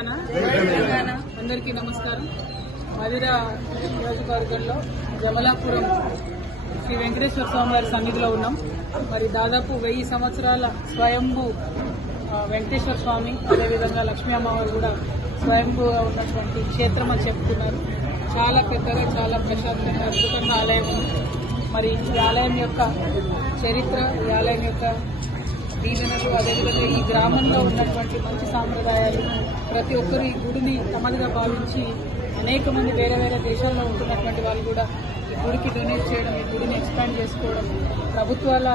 తెలంగాణ అందరికీ నమస్కారం. మదిర నియోజకవర్గంలో జమలాపురం శ్రీ వెంకటేశ్వర స్వామి వారి సన్నిధిలో ఉన్నాం. మరి దాదాపు వెయ్యి సంవత్సరాల స్వయంభూ వెంకటేశ్వర స్వామి అదేవిధంగా లక్ష్మీ అమ్మవారు కూడా స్వయంభూగా ఉన్నటువంటి క్షేత్రం అని చెప్తున్నారు. చాలా పెద్దగా చాలా ప్రశాంతంగా అద్భుతంగా ఆలయం ఉంది. మరి ఈ ఆలయం యొక్క చరిత్ర ఈ ఆలయం యొక్క దీవెనలు అదేవిధంగా ఈ గ్రామంలో ఉన్నటువంటి మంచి సాంప్రదాయాలు ప్రతి ఒక్కరు ఈ గుడిని తమదిగా భావించి అనేక మంది వేరే వేరే దేశాల్లో ఉంటున్నారు కూడా ఈ గుడికి డొనేట్ చేయడం ఈ గుడిని ఎక్స్పాండ్ చేసుకోవడం ప్రభుత్వాల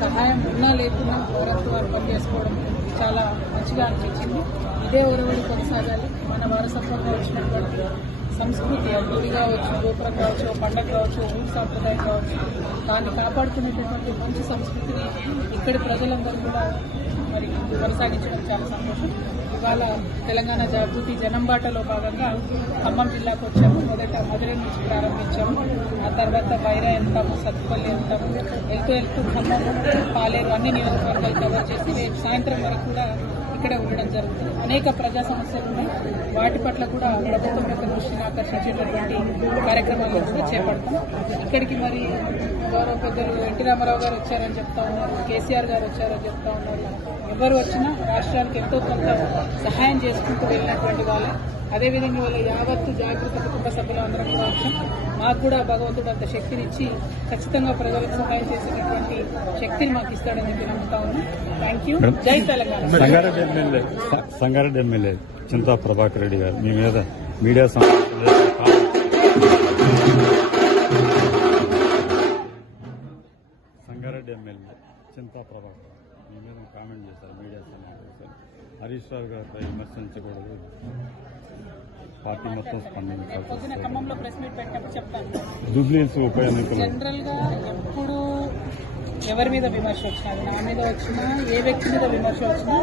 సహాయం ఉన్నా లేకున్నా వారంతా వారు పనిచేసుకోవడం చాలా మంచిగా అనిపించింది. ఇదే ఒరవడి కొనసాగాలి. మన వారసత్వంగా వచ్చినటువంటి సంస్కృతి గుడి కావచ్చు గోపురం కావచ్చు పండగ కావచ్చు ఓ ఊరి సాంప్రదాయం కావచ్చు దాన్ని కాపాడుకునేటటువంటి మంచి సంస్కృతిని ఇక్కడి ప్రజలందరూ కూడా మరి కొనసాగించడం చాలా సంతోషం. ఇవాళ తెలంగాణ జాగృతి జనంబాటలో భాగంగా ఖమ్మం జిల్లాకు వచ్చాము. మొదట మధురై నుంచి ప్రారంభించాము. ఆ తర్వాత వైరా వెళ్తాము సత్తుపల్లి వెళ్తాము. వెళ్తూ వెళ్తూ ఖమ్మం పాలేరు అన్ని నియోజకవర్గాలు కవర్ చేసి రేపు సాయంత్రం వరకు కూడా ఇక్కడే ఉండడం జరుగుతుంది. అనేక ప్రజా సమస్యలు ఉన్నాయి. వాటి పట్ల కూడా ప్రభుత్వం యొక్క దృష్టిని ఆకర్షించేటటువంటి కార్యక్రమాలను కూడా చేపడతాం ఇక్కడికి మరి గౌరవ పెద్దలు ఎన్టీ రామారావు గారు వచ్చారని చెప్తా ఉన్నారు. కేసీఆర్ గారు వచ్చారని చెప్తా ఉన్నారు. ఎవరు వచ్చినా రాష్ట్రానికి ఎంతో కొంత సహాయం చేసుకుంటూ వెళ్ళినటువంటి వాళ్ళే. అదేవిధంగా వాళ్ళ యావత్తు జాగృత కుటుంబ సభ్యులు అందరం కూడా వచ్చాం. మాకు కూడా భగవంతుడు అంత శక్తిని ఇచ్చి ఖచ్చితంగా ప్రజలకు సహాయం చేసేటటువంటి శక్తిని మాకు ఇస్తాడని చెప్పి నమ్ముతా ఉన్నాం. థ్యాంక్ యూ జై తెలంగాణ. ఎమ్మెల్యే. సంగారెడ్డి ఎమ్మెల్యే చింతా ప్రభాకర్ రెడ్డి గారు. మీ మీద మీడియా సంగారెడ్డి ఎమ్మెల్యే చింతా ప్రభాకర్ మీ మీద కామెంట్ చేశారు మీడియా సమావేశంలో హరీష్ రావు గారిపై విమర్శించకూడదు. పార్టీ మొత్తం చెప్తాను జూబ్లీహిల్స్ ఉప ఎన్నికలు జనరల్గా ఎప్పుడు ఎవరి మీద విమర్శ వచ్చినా నా మీద వచ్చినా ఏ వ్యక్తి మీద విమర్శ వచ్చినా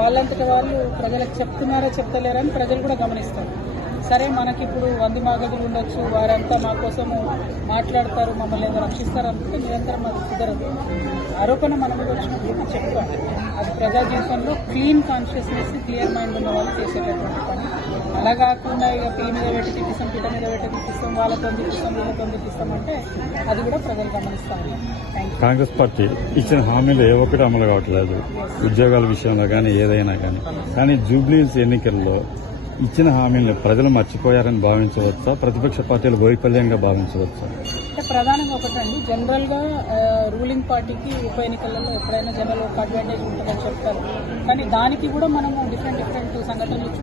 వాళ్ళంతట వాళ్ళు ప్రజలకు చెప్తున్నారా చెప్తలేరా అని ప్రజలు కూడా గమనిస్తారు. సరే మనకిప్పుడు వంది మాగదులు ఉండొచ్చు వారంతా మా కోసము మాట్లాడతారు మమ్మల్ని ఏదో రక్షిస్తారు అనుకుంటే నిరంతరం అది కుదరదు. ఆరోపణ మన మీద వచ్చినప్పుడు చెప్పుకోవాలి ప్రజా జీవితంలో క్లీన్ కాన్షియస్నెస్ క్లియర్ మైండ్ ఉన్న వాళ్ళు చేసేటటువంటి పని. అలా కాకుండా ఇక పిల్లి మీద పెట్టి తిప్పిస్తాం పిట్ట మీద పెట్టి తిప్పిస్తాం వాళ్ళతో తిప్పిస్తాం వీళ్ళతో తిప్పిస్తాం అంటే అది కూడా ప్రజలు గమనిస్తారు కాంగ్రెస్ పార్టీ ఇచ్చిన హామీలు ఏ ఒక్కటి అమలు కావట్లేదు. ఉద్యోగాల విషయంలో కానీ ఏదైనా కానీ. కానీ జూబ్లీహిల్స్ ఎన్నికల్లో ఇచ్చిన హామీలను ప్రజలు మర్చిపోయారని భావించవచ్చా? ప్రతిపక్ష పార్టీలు వైఫల్యంగా భావించవచ్చా? అంటే ప్రధానంగా ఒకటండి జనరల్గా రూలింగ్ పార్టీకి ఉప ఎన్నికలలో ఎప్పుడైనా జనరల్ ఒక అడ్వాంటేజ్ ఉంటుందని చెప్తారు. కానీ దానికి కూడా మనము డిఫరెంట్ డిఫరెంట్ సంఘటనలు